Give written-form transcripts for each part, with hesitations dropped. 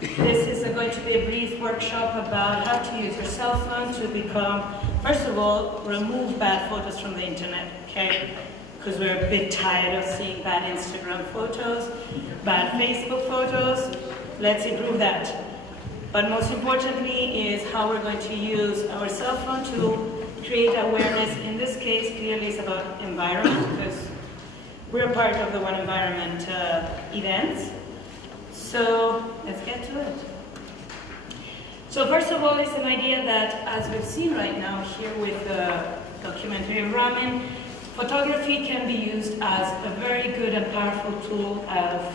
This is going to be a brief workshop about how to use your cell phone to become, first of all, remove bad photos from the internet, okay? Because we're a bit tired of seeing bad Instagram photos, bad Facebook photos. Let's improve that. But most importantly is how we're going to use our cell phone to create awareness. In this case, clearly it's about environment, because we're part of the One Environment events. So let's get to it. So first of all, it's an idea that, as we've seen right now here with the documentary of Ramin, photography can be used as a very good and powerful tool of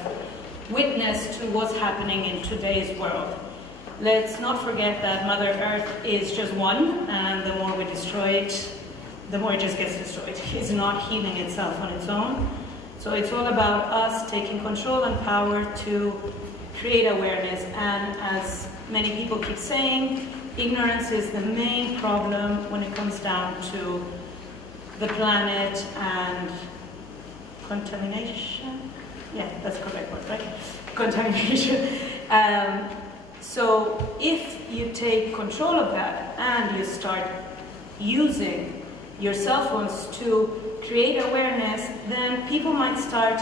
witness to what's happening in today's world. Let's not forget that Mother Earth is just one, and the more we destroy it, the more it just gets destroyed. It's not healing itself on its own. So it's all about us taking control and power to create awareness. And as many people keep saying, ignorance is the main problem when it comes down to the planet and contamination. Yeah, that's the correct word, right? Contamination. So if you take control of that and you start using your cell phones to create awareness, then people might start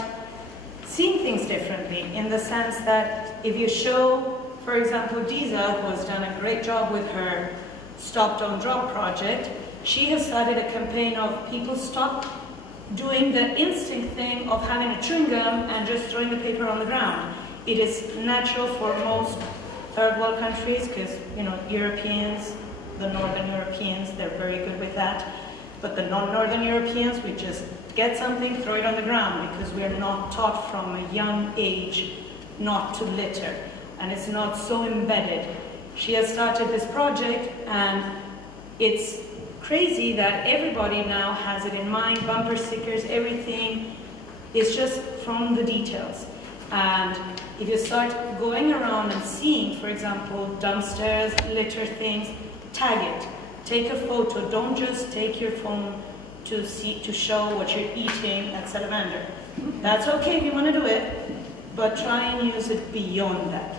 seeing things differently, in the sense that if you show, for example, Diza, who has done a great job with her Stop, Don't Drop project, she has started a campaign of people stop doing the instinct thing of having a chewing gum and just throwing the paper on the ground. It is natural for most third world countries, because, you know, Europeans, the Northern Europeans, they're very good with that. But the non-Northern Europeans, we just get something, throw it on the ground, because we are not taught from a young age not to litter. And it's not so embedded. She has started this project, and it's crazy that everybody now has it in mind, bumper stickers, everything is just from the details. And if you start going around and seeing, for example, dumpsters, litter things, tag it. Take a photo. Don't just take your phone to show what you're eating at Salamander. That's okay if you want to do it, but try and use it beyond that.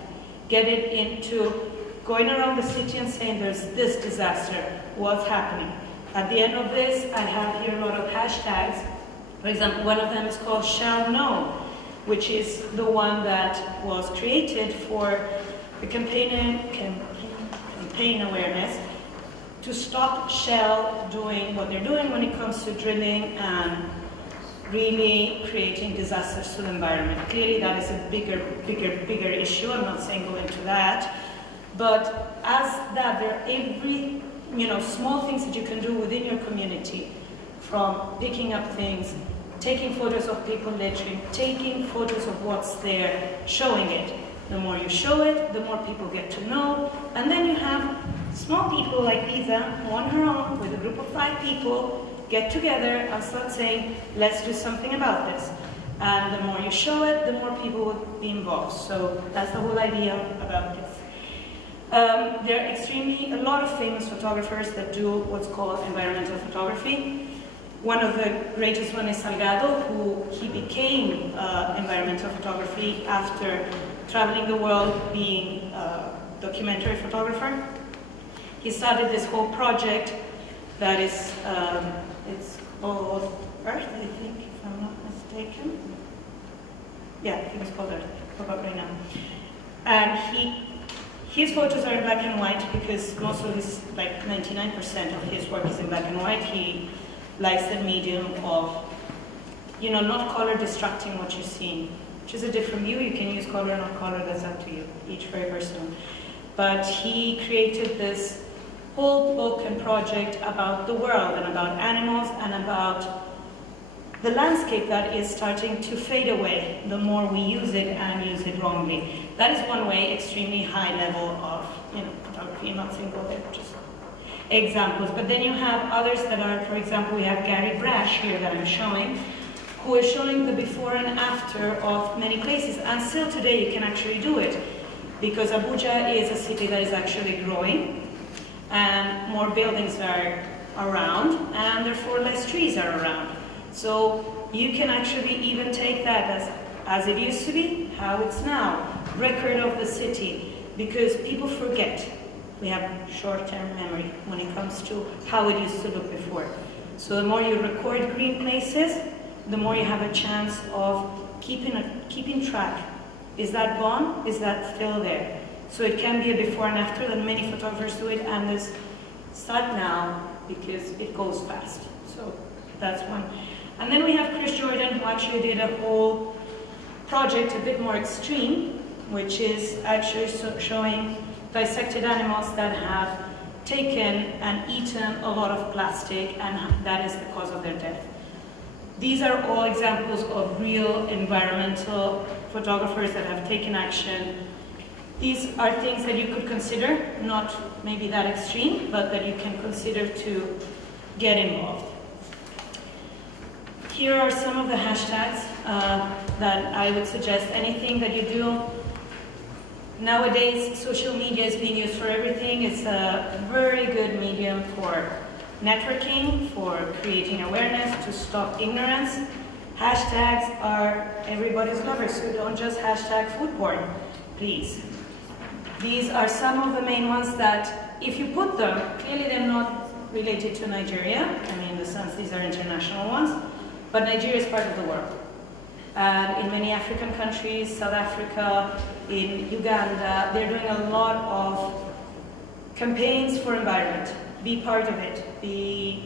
Get it into going around the city and saying there's this disaster, what's happening. At the end of this, I have here a lot of hashtags. For example, one of them is called Shall Know, which is the one that was created for the campaign awareness, to stop Shell doing what they're doing when it comes to drilling and really creating disasters to the environment. Clearly that is a bigger issue. I'm not saying go into that. But as that, there are every, small things that you can do within your community, from picking up things, taking photos of people littering, taking photos of what's there, showing it. The more you show it, the more people get to know. And then you have small people like Lisa, on her own, with a group of 5 people, get together and start saying, let's do something about this. And the more you show it, the more people will be involved. So that's the whole idea about this. There are a lot of famous photographers that do what's called environmental photography. One of the greatest one is Salgado, he became environmental photography after traveling the world, being a documentary photographer. He started this whole project that is, it's called Earth, I think, if I'm not mistaken. Yeah, I think it's called Earth, I forgot right now. And his photos are in black and white, because most of his, like 99% of his work is in black and white. He likes the medium of, not color distracting what you're seeing, which is a different view. You can use color or not color, that's up to you, each very personal. But he created this whole book and project about the world and about animals and about the landscape that is starting to fade away the more we use it and use it wrongly. That is one way, extremely high level of photography. I'm not saying go there, just examples. But then you have others that are, for example, we have Gary Brash here that I'm showing, who is showing the before and after of many places. And still today you can actually do it, because Abuja is a city that is actually growing, and more buildings are around, and therefore less trees are around. So you can actually even take that as it used to be, how it's now, record of the city, because people forget. We have short-term memory when it comes to how it used to look before. So the more you record green places, the more you have a chance of keeping track. Is that gone? Is that still there? So it can be a before and after, that many photographers do it, and this start now because it goes fast. So that's one. And then we have Chris Jordan, who actually did a whole project a bit more extreme, which is actually showing dissected animals that have taken and eaten a lot of plastic, and that is the cause of their death. These are all examples of real environmental photographers that have taken action. These are things that you could consider, not maybe that extreme, but that you can consider to get involved. Here are some of the hashtags that I would suggest. Anything that you do. Nowadays, social media is being used for everything. It's a very good medium for networking, for creating awareness, to stop ignorance. Hashtags are everybody's lover, so don't just hashtag food porn, please. These are some of the main ones that, if you put them, clearly they're not related to Nigeria. I mean, in the sense these are international ones, but Nigeria is part of the world. And in many African countries, South Africa, in Uganda, they're doing a lot of campaigns for environment. Be part of it.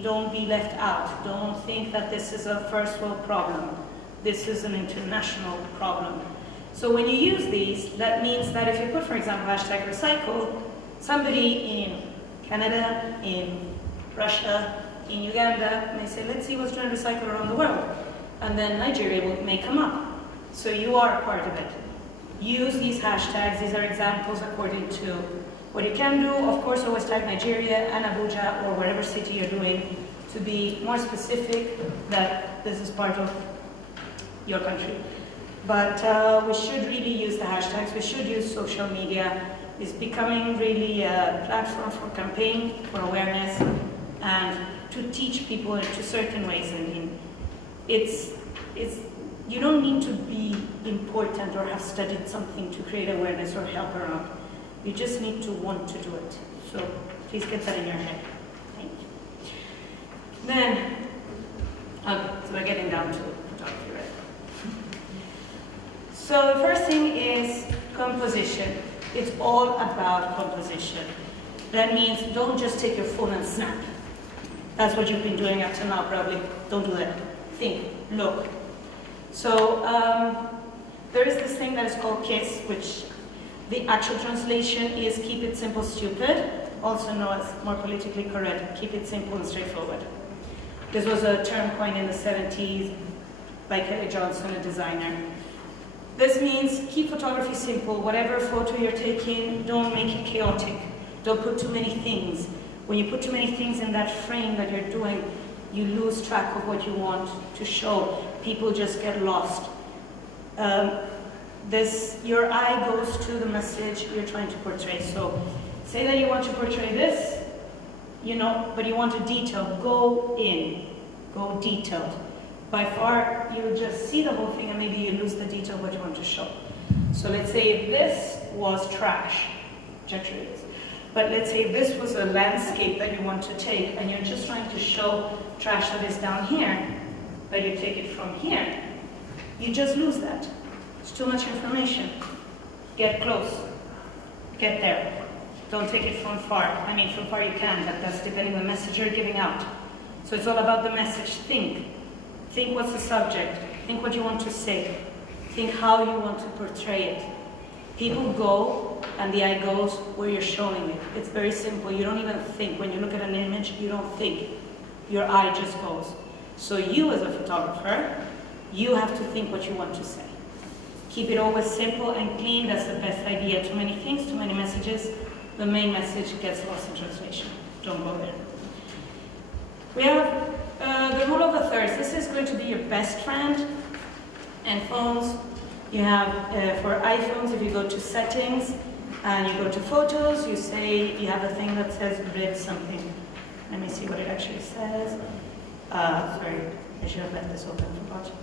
Don't be left out. Don't think that this is a first world problem. This is an international problem. So when you use these, that means that if you put, for example, hashtag recycle, somebody in Canada, in Russia, in Uganda may say, let's see what's doing recycle around the world. And then Nigeria may come up. So you are a part of it. Use these hashtags. These are examples according to what you can do. Of course, always tag Nigeria and Abuja or whatever city you're doing to be more specific that this is part of your country. But we should really use the hashtags. We should use social media. It's becoming really a platform for campaign, for awareness, and to teach people into certain ways. I mean, you don't need to be important or have studied something to create awareness or help around. You just need to want to do it. So please get that in your head. Thank you. Then, so we're getting down to photography, right? So the first thing is composition. It's all about composition. That means don't just take your phone and snap. That's what you've been doing up till now, probably. Don't do that. Think, look. So there is this thing that is called KISS, which the actual translation is keep it simple, stupid, also known as more politically correct, keep it simple and straightforward. This was a term coined in the 70s by Kelly Johnson, a designer. This means keep photography simple. Whatever photo you're taking, don't make it chaotic. Don't put too many things. When you put too many things in that frame that you're doing, you lose track of what you want to show. People just get lost. Your eye goes to the message you're trying to portray. So say that you want to portray this, but you want a detail. Go in, go detailed. By far, you just see the whole thing and maybe you lose the detail of what you want to show. So let's say if this was trash, which actually is, but let's say if this was a landscape that you want to take and you're just trying to show trash that is down here, but you take it from here, you just lose that. It's too much information. Get close. Get there. Don't take it from far. I mean, from far you can, but that's depending on the message you're giving out. So it's all about the message. Think. Think what's the subject. Think what you want to say. Think how you want to portray it. People go, and the eye goes where you're showing it. It's very simple. You don't even think. When you look at an image, you don't think. Your eye just goes. So you, as a photographer, you have to think what you want to say. Keep it always simple and clean. That's the best idea. Too many things, too many messages. The main message gets lost in translation. Don't go there. We have the rule of the thirds. This is going to be your best friend. And phones, you have, for iPhones, if you go to settings and you go to photos, you say, you have a thing that says grid something. Let me see what it actually says. Sorry, I should have left this open for watching.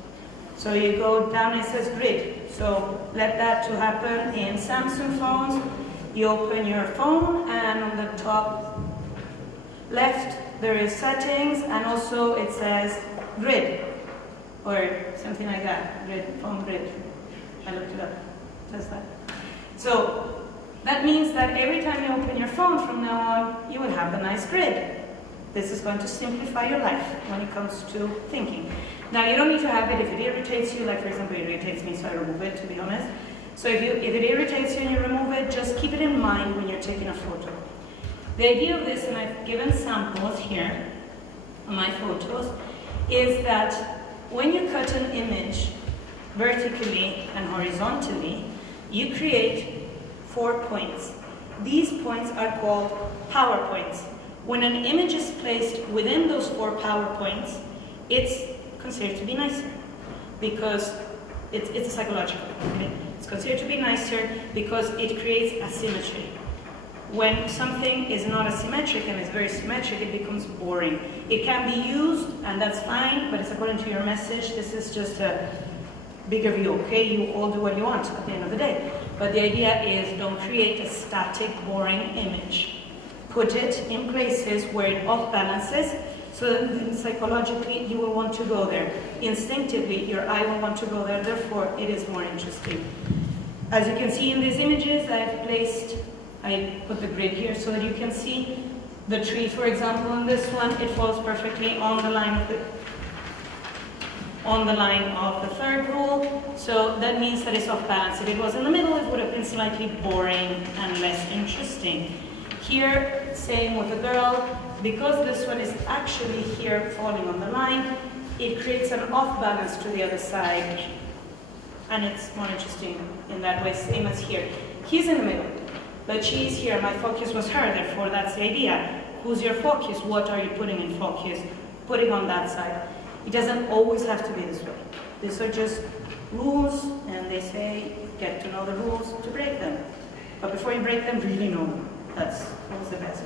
So you go down, it says grid. So let that to happen in Samsung phones. You open your phone, and on the top left there is settings, and also it says grid or something like that. Grid, phone grid. I looked it up. It says that. So that means that every time you open your phone from now on, you will have a nice grid. This is going to simplify your life when it comes to thinking. Now, you don't need to have it if it irritates you, like for example, it irritates me, so I remove it, to be honest. So if it irritates you and you remove it, just keep it in mind when you're taking a photo. The idea of this, and I've given samples here on my photos, is that when you cut an image vertically and horizontally, you create 4 points. These points are called power points. When an image is placed within those 4 power points, it's considered to be nicer because it's psychological. Okay? It's considered to be nicer because it creates asymmetry. When something is not asymmetric and is very symmetric, it becomes boring. It can be used, and that's fine, but it's according to your message. This is just a bigger view, okay? You all do what you want at the end of the day. But the idea is don't create a static, boring image. Put it in places where it off-balances, so that psychologically you will want to go there. Instinctively, your eye will want to go there, therefore it is more interesting. As you can see in these images, I put the grid here so that you can see the tree, for example. In this one, it falls perfectly on the line of the third rule, so that means that it's off balance. If it was in the middle, it would have been slightly boring and less interesting. Here, same with the girl, because this one is actually here falling on the line, it creates an off balance to the other side, and it's more interesting in that way, same as here. He's in the middle, but she's here. My focus was her, therefore that's the idea. Who's your focus? What are you putting in focus? Putting on that side. It doesn't always have to be this way. These are just rules, and they say get to know the rules to break them. But before you break them, really know them. That's always the best.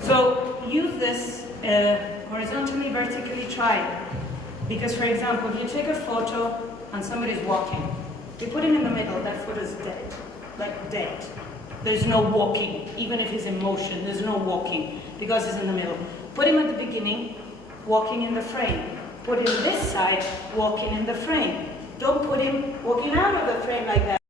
So use this horizontally, vertically, try it. Because for example, if you take a photo and somebody's walking, you put him in the middle, that photo is dead, like dead. There's no walking, even if he's in motion, there's no walking, because he's in the middle. Put him at the beginning, walking in the frame. Put him this side, walking in the frame. Don't put him walking out of the frame like that.